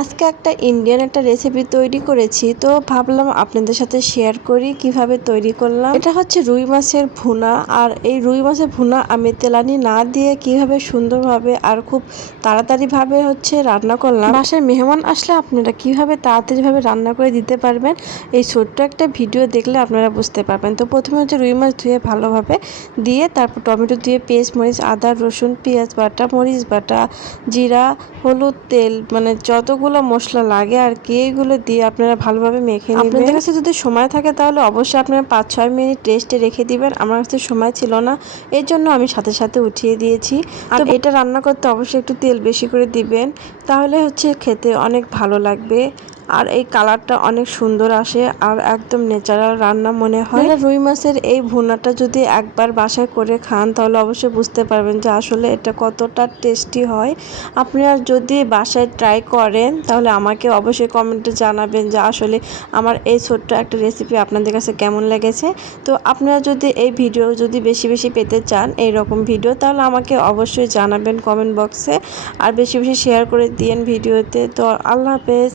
আজকে একটা ইন্ডিয়ান একটা রেসিপি তৈরি করেছি, তো ভাবলাম আপনাদের সাথে শেয়ার করি কিভাবে তৈরি করলাম। এটা হচ্ছে রুই মাছের ভুনা। আর এই রুই মাছের ভুনা আমি তেলানি না দিয়ে কিভাবে সুন্দরভাবে আর খুব তাড়াতাড়ি ভাবে হচ্ছে রান্না করলাম। বাসায় মেহমান আসলে আপনারা কিভাবে তাড়াতাড়ি ভাবে রান্না করে দিতে পারবেন, এই ছোট্ট একটা ভিডিও দেখলে আপনারা বুঝতে পারবেন। তো প্রথমে হচ্ছে রুই মাছ ধুয়ে ভালোভাবে দিয়ে তারপর টমেটো দিয়ে পেঁয়াজ মরিচ আদা রসুন পেঁয়াজ বাটা মরিচ বাটা জিরা হলুদ তেল মানে যতগুলো মশলা লাগে আর কি এইগুলো দিয়ে আপনারা ভালোভাবে মেখে নেবেন। আপনাদের কাছে যদি সময় থাকে তাহলে অবশ্যই আপনারা 5-6 মিনিট রেস্টে রেখে দিবেন। আমার কাছে সময় ছিল না, এর জন্য আমি সাথে সাথে উঠিয়ে দিয়েছি। আর এটা রান্না করতে অবশ্যই একটু তেল বেশি করে দিবেন, তাহলে হচ্ছে খেতে অনেক ভালো লাগবে আর এই কালারটা অনেক সুন্দর আসে আর একদম ন্যাচারাল রান্না মনে হয়। রুই মাছের এই ভুনাটা যদি একবার বাসায় করে খান তাহলে অবশ্যই বুঝতে পারবেন যে আসলে এটা কতটা টেস্টি হয়। আপনারা যদি বাসায় ট্রাই করেন তাহলে আমাকে অবশ্যই কমেন্টে জানাবেন যে আসলে আমার এই ছোট্ট একটা রেসিপি আপনাদের কাছে কেমন লেগেছে। তো আপনারা যদি এই ভিডিও যদি বেশি বেশি পেতে চান এই রকম ভিডিও, তাহলে আমাকে অবশ্যই জানাবেন কমেন্ট বক্সে আর বেশি বেশি শেয়ার করে দিয়েন ভিডিওতে। তো আল্লাহ হাফেজ।